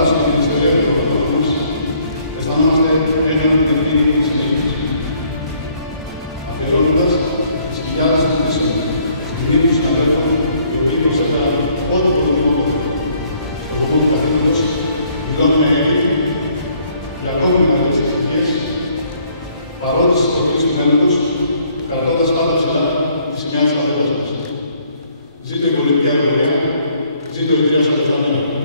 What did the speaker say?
παράδοση και την ιστορία του προγραμμάτου μας, αισθανόμαστε έναντι την ευθύνη της συνέχειας. Αφιερώνοντας τις χιλιάδες των χρήσεων στην μνήμη των συναδέλφων, οι οποίοι προσέφεραν ό,τι πολεμικό στο κομμό του καθήκοντος, δηλώνουμε έγκυοι για ακόμη μεγαλύτερες ευτυχίες, παρότι στις προκλήσεις του μέλλοντος, κρατώντας πάντα ψηλά τη σημαία της πατρίδας μας. Ζήτω η πολιτική αεροπορία, ζήτω η κυρία Σαντεφανία.